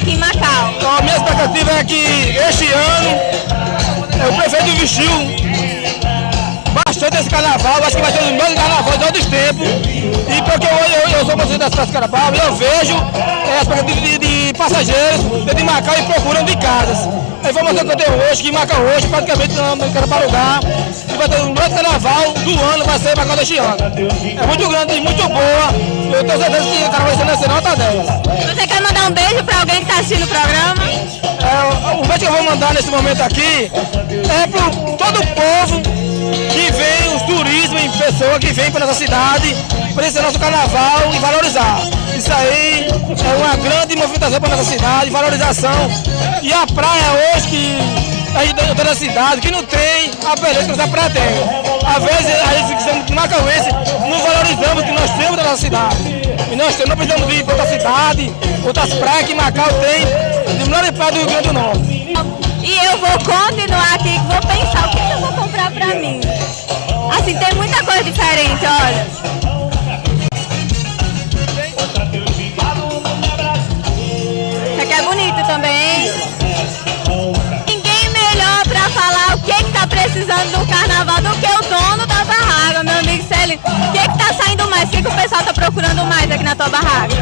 aqui em Macau? Então, a minha expectativa é que este ano o prefeito investiu bastante esse carnaval. Acho que vai ser um dos melhores carnavais de todos os tempos. E porque eu sou motorista das praças de carnaval e eu vejo as expectativas de passageiros de Macau e procuram de casas. A informação que eu tenho hoje, que em Macau hoje praticamente não quero para lugar. E vai ter um grande carnaval do ano, vai ser Macau deste ano. É muito grande e muito boa. Eu tenho certeza que o carnaval vai ser nota 10. Você quer mandar um beijo para alguém que está assistindo o programa? O beijo que eu vou mandar nesse momento aqui é para todo o povo que vem, os turismos em pessoa que vem para nossa cidade, para esse nosso carnaval e valorizar. Isso aí é uma grande movimentação para nossa cidade, valorização. E a praia hoje que a gente tem toda a cidade, que não tem a beleza que nossa praia tem. Às vezes a gente que somos macauenses, não valorizamos o que nós temos na nossa cidade. E nós não precisamos ir para outra cidade, outras praias que Macau tem, de melhores praias do Rio Grande do Norte. E eu vou continuar aqui, vou pensar o que eu vou comprar pra mim. Assim, tem muita coisa diferente, olha. Isso aqui é bonito também. Ninguém melhor pra falar o que tá precisando do carnaval do que o dono da barraca, meu amigo Celino. O que tá saindo mais? O que o pessoal tá procurando mais aqui na tua barraca?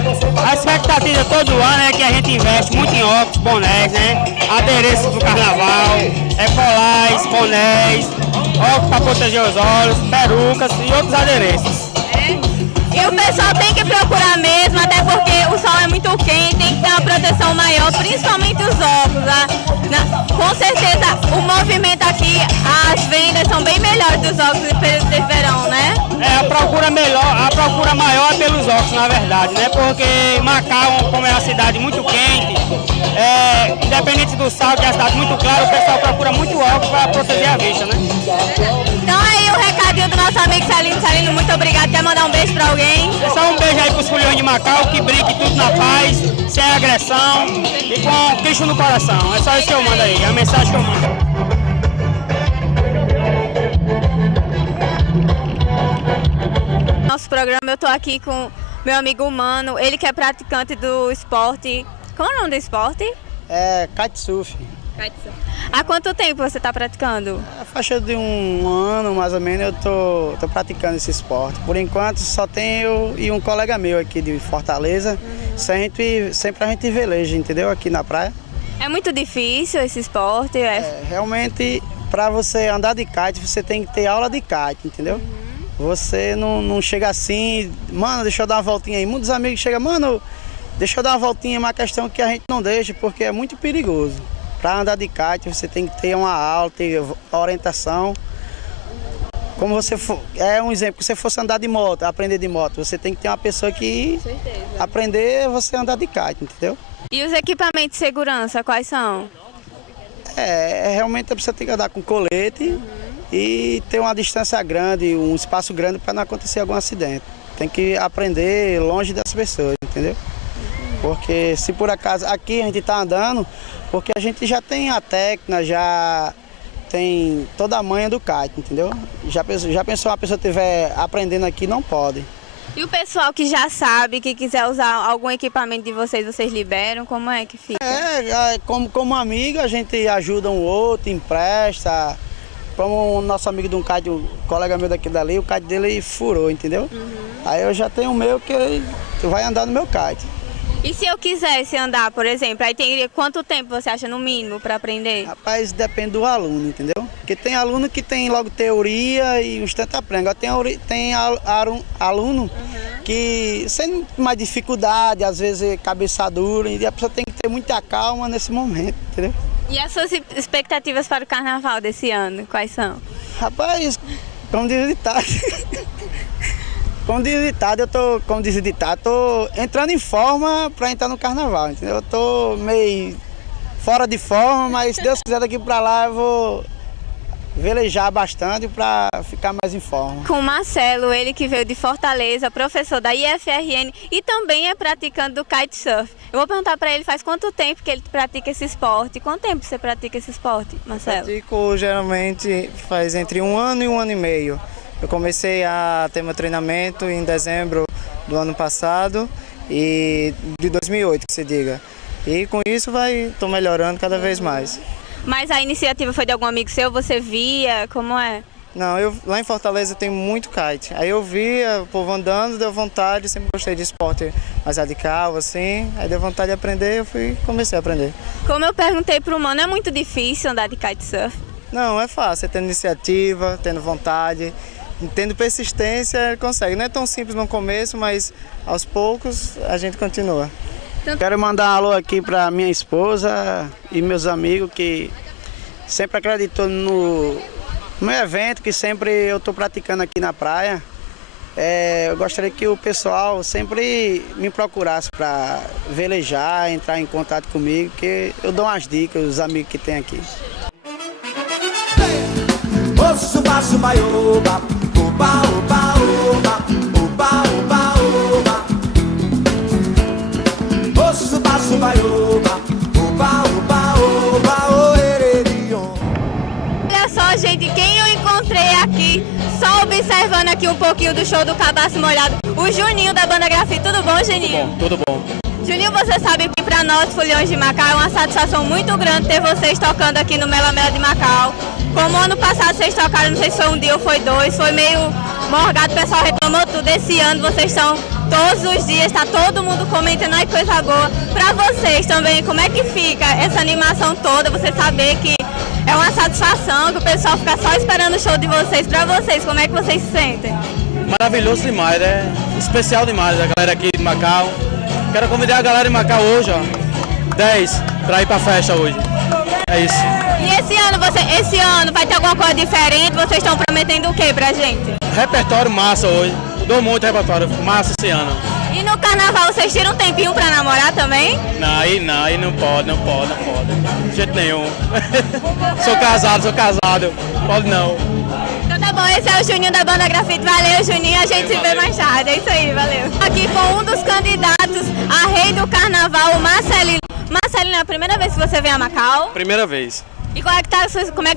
A expectativa todo ano é que a gente investe muito em óculos, bonés, né? Adereços do carnaval, colares, bonés, óculos para proteger os olhos, perucas e outros adereços. E o pessoal tem que procurar mesmo, até porque o sol é muito quente, tem que ter uma proteção maior, principalmente os óculos. Com certeza o movimento aqui, as vendas são bem melhores dos óculos desse verão, né? A procura maior é pelos óculos, na verdade, né? Porque Macau, como é uma cidade muito quente, independente do sol, que é uma cidade muito clara, o pessoal procura muito óculos para proteger a vista, né? Então aí o recadinho do nosso amigo Celino. Celino, muito obrigado. Quer mandar um beijo para alguém? É só um beijo aí pros foliões de Macau, que brinque tudo na paz, sem agressão e com Cristo no coração. É só isso que eu mando aí, a mensagem que eu mando. Nosso programa, eu tô aqui com meu amigo Mano, ele que é praticante do esporte. Qual é o nome do esporte? É kitesurf. Há quanto tempo você está praticando? A faixa de um ano, mais ou menos, eu tô praticando esse esporte. Por enquanto, só tem eu e um colega meu aqui de Fortaleza. Sempre a gente veleja, entendeu? Aqui na praia. É muito difícil esse esporte? Realmente, para você andar de kite, você tem que ter aula de kite, entendeu? Você não chega assim, mano, deixa eu dar uma voltinha aí. Muitos amigos chegam, mano, deixa eu dar uma voltinha, mas a questão que a gente não deixa, porque é muito perigoso. Para andar de kite, você tem que ter uma aula, ter orientação. Como você for, é um exemplo, se você fosse andar de moto, aprender de moto, você tem que ter uma pessoa que aprender você andar de kite, entendeu? E os equipamentos de segurança, quais são? Realmente você tem que andar com colete e ter uma distância grande, um espaço grande para não acontecer algum acidente. Tem que aprender longe das pessoas, entendeu? Porque se por acaso aqui a gente está andando, porque a gente já tem a técnica, já tem toda a manha do kite, entendeu? Já pensou uma pessoa estiver aprendendo aqui, não pode. E o pessoal que já sabe, que quiser usar algum equipamento de vocês liberam? Como é que fica? Como amigo, a gente ajuda um outro, empresta. Como o nosso amigo de um kite, um colega meu daqui dali, o kite dele furou, entendeu? Aí eu já tenho o meu que vai andar no meu kite. E se eu quisesse andar, por exemplo, aí teria quanto tempo você acha no mínimo para aprender? Rapaz, depende do aluno, entendeu? Porque tem aluno que tem logo teoria e um instante aprende. Agora tem aluno que sem mais dificuldade, às vezes cabeça dura, e a pessoa tem que ter muita calma nesse momento, entendeu? E as suas expectativas para o carnaval desse ano, quais são? Rapaz, como diz o ditado, tô entrando em forma para entrar no carnaval, entendeu? Eu tô meio fora de forma, mas se Deus quiser daqui para lá eu vou velejar bastante para ficar mais em forma. Com o Marcelo, ele que veio de Fortaleza, professor da IFRN e também é praticante do kitesurf. Eu vou perguntar para ele, faz quanto tempo que ele pratica esse esporte? Quanto tempo você pratica esse esporte, Marcelo? Pratico geralmente faz entre 1 ano e 1 ano e meio. Eu comecei a ter meu treinamento em dezembro do ano passado, e de 2008, que se diga. E com isso tô melhorando cada vez mais. Mas a iniciativa foi de algum amigo seu? Você via? Como é? Não, lá em Fortaleza tem muito kite. Aí eu via o povo andando, deu vontade, sempre gostei de esporte mais radical, assim. Aí deu vontade de aprender, comecei a aprender. Como eu perguntei pro Mano, é muito difícil andar de kitesurf? Não, é fácil, é tendo iniciativa, tendo vontade, tendo persistência, consegue. Não é tão simples no começo, mas aos poucos a gente continua. Quero mandar um alô aqui para minha esposa e meus amigos que sempre acreditou no meu evento, que sempre eu estou praticando aqui na praia. Eu gostaria que o pessoal sempre me procurasse para velejar, entrar em contato comigo, que eu dou umas dicas, os amigos que tem aqui. Suba, suba, oba, oba, oba, oba, oba, oba, oba. Suba, suba, oba, oba, oba, oba, orerion. Olha só, gente, quem eu encontrei aqui, só observando aqui um pouquinho do show do Cabaço Molhado, o Juninho da Banda Grafite. Tudo bom, Juninho? Tudo bom. Juninho, você sabe que para nós, Foliões de Macau, é uma satisfação muito grande ter vocês tocando aqui no Mela Mela de Macau. Como ano passado vocês tocaram, não sei se foi um dia ou foi dois, foi meio morgado, o pessoal reclamou tudo. Esse ano vocês estão todos os dias, está todo mundo comentando, ai, coisa boa. Para vocês também, como é que fica essa animação toda, você saber que é uma satisfação, que o pessoal fica só esperando o show de vocês. Para vocês, como é que vocês se sentem? Maravilhoso demais, é especial demais a galera aqui de Macau. Quero convidar a galera de Macau hoje, ó, 10, para ir para a festa hoje. É isso. E esse ano vai ter alguma coisa diferente? Vocês estão prometendo o que pra gente? Repertório massa hoje. Mudou muito o repertório, massa esse ano. E no carnaval vocês tiram um tempinho pra namorar também? Não, aí não pode. De jeito nenhum. Sou casado. Pode não. Então tá bom, esse é o Juninho da Banda Grafite. Valeu, Juninho, a gente se vê mais tarde. É isso aí, valeu. Aqui com um dos candidatos a rei do carnaval, o Marcelino. Marcelino, é a primeira vez que você vem a Macau? Primeira vez. E como é que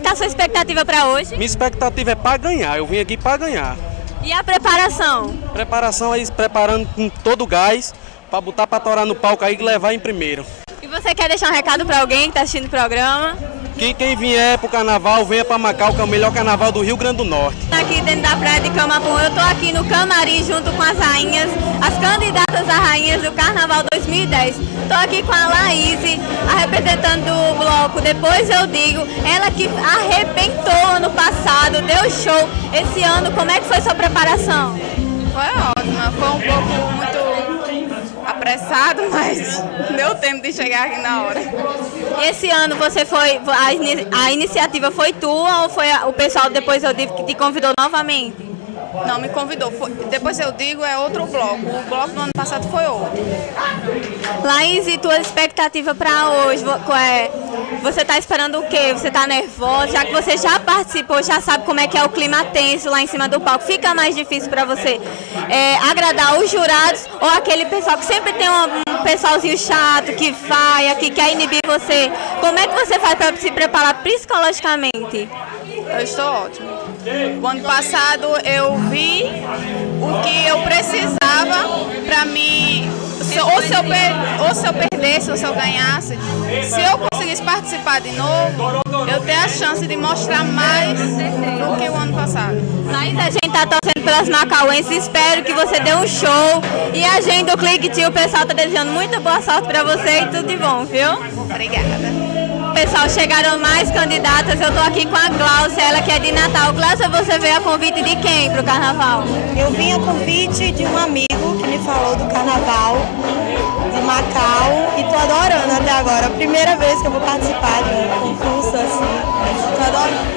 tá a sua expectativa para hoje? Minha expectativa é para ganhar, eu vim aqui para ganhar. E a preparação? Preparação aí, preparando com todo o gás, para botar para torar no palco aí e levar em primeiro. E você quer deixar um recado para alguém que está assistindo o programa? Que quem vier pro carnaval, venha para Macau, que é o melhor carnaval do Rio Grande do Norte. Aqui dentro da praia de Camapum, eu tô aqui no camarim junto com as rainhas, as candidatas a rainhas do Carnaval 2010. Tô aqui com a Laís, a representante do bloco Depois Eu Digo, ela que arrebentou ano passado, deu show. Esse ano, como é que foi sua preparação? Foi ótima, foi um pouco muito apressado, mas deu tempo de chegar aqui na hora. E esse ano você a iniciativa foi tua ou foi o pessoal Depois Eu Digo que te convidou novamente? Não, me convidou. Depois Eu Digo é outro bloco. O bloco do ano passado foi outro. Laís, e tua expectativa para hoje? Você está esperando o quê? Você está nervosa? Já que você já participou, já sabe como é que é o clima tenso lá em cima do palco. Fica mais difícil para você agradar os jurados ou aquele pessoal que sempre tem um pessoalzinho chato, que vai, que quer inibir você? Como é que você faz para se preparar psicologicamente? Eu estou ótima. O ano passado eu vi o que eu precisava para mim, ou se eu perdesse ou se eu ganhasse. Se eu conseguisse participar de novo, eu ter a chance de mostrar mais do que o ano passado. Mas a gente tá torcendo pelas macauenses, espero que você dê um show. E a gente do Clique Tio, o pessoal tá desejando muita boa sorte para você e tudo de bom, viu? Obrigada. Pessoal, chegaram mais candidatas, eu tô aqui com a Glaucia, ela que é de Natal. Glaucia, você veio a convite de quem pro carnaval? Eu vim a convite de um amigo que me falou do carnaval de Macau e tô adorando até agora. Primeira vez que eu vou participar de um concurso assim, tô adorando.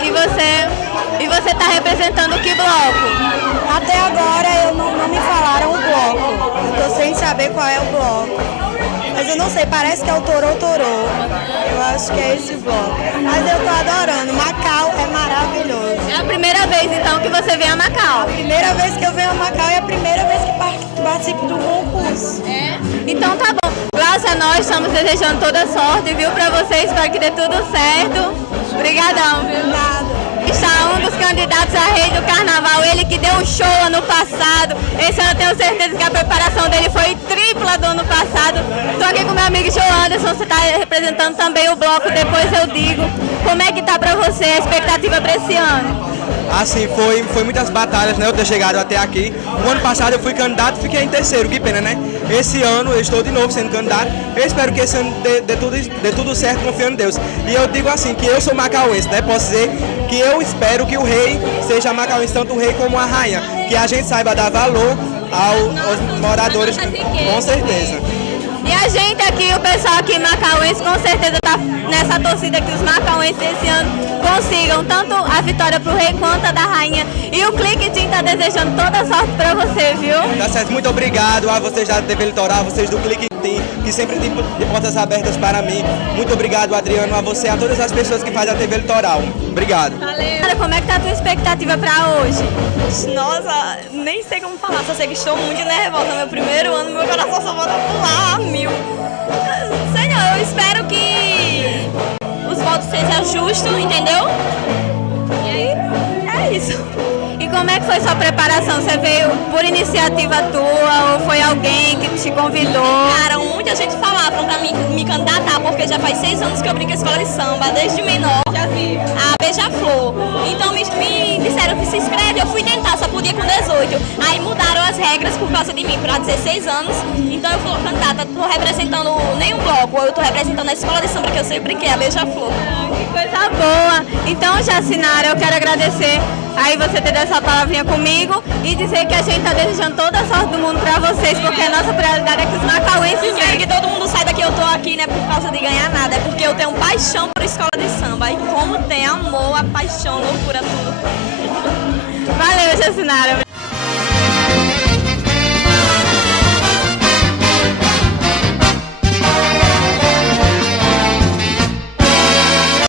E você tá representando que bloco? Até agora não me falaram o bloco, eu tô sem saber qual é o bloco. Mas eu não sei, parece que é o Torô. Eu acho que é esse bloco. Mas eu tô adorando. Macau é maravilhoso. É a primeira vez, então, que você vem a Macau? A primeira vez que eu venho a Macau e a primeira vez que participo do concurso. É? Então tá bom. Glaucia, nós estamos desejando toda sorte, viu, pra vocês, para que dê tudo certo. Obrigadão, viu? Nada. Está um dos candidatos a rei do carnaval, ele que deu um show ano passado. Esse ano eu tenho certeza que a preparação dele foi tripla Carnaval do ano passado. Estou aqui com meu amigo João Anderson, você está representando também o bloco Depois Eu Digo. Como é que tá para você a expectativa para esse ano? Assim, foi muitas batalhas, né, eu ter chegado até aqui. O ano passado eu fui candidato e fiquei em terceiro, que pena, né? Esse ano eu estou de novo sendo candidato. Eu espero que esse ano dê tudo certo, confiando em Deus. E eu digo assim, que eu sou macauense, né? Posso dizer que eu espero que o rei seja macauense, tanto o rei como a rainha. Que a gente saiba dar valor aos moradores, com certeza. E a gente aqui, o pessoal aqui macauense, com certeza está nessa torcida que os macauenses esse ano consigam tanto a vitória para o rei quanto a da rainha. E o Clique Team está desejando toda a sorte para você, viu? Tá certo, muito obrigado a vocês da TV Litoral, vocês do Clique Team, que sempre tem de portas abertas para mim. Muito obrigado, Adriano, a você, a todas as pessoas que fazem a TV Litoral. Obrigado. Valeu. Como é que tá a tua expectativa para hoje? Nossa, nem sei como falar, só sei que estou muito nervosa. Meu primeiro ano, meu coração só volta a pular a mil. Sei não, eu espero que os votos sejam justos, entendeu? E aí, é isso. E como é que foi sua preparação? Você veio por iniciativa tua ou foi alguém que te convidou? Cara, muita gente falava pra mim me candidatar, porque já faz 6 anos que eu brinco em escola de samba, desde menor, a Beija-Flor. Então me disseram que se inscreve, eu fui tentar, só podia com 18. Aí mudaram as regras por causa de mim, para 16 anos. Então eu fui candidata, tô representando nenhum bloco, eu tô representando a escola de samba que eu sempre brinquei, a Beija-Flor. Que coisa boa! Então, Jacinara, eu quero agradecer aí você ter dado essa palavrinha comigo e dizer que a gente tá desejando toda a sorte do mundo pra vocês, porque a nossa prioridade é que os macauenses quero que todo mundo saiba que eu tô aqui, né, por causa de ganhar nada, é porque eu tenho paixão por escola de samba. E como tem amor, a paixão, loucura, tudo. Valeu, Jacinara.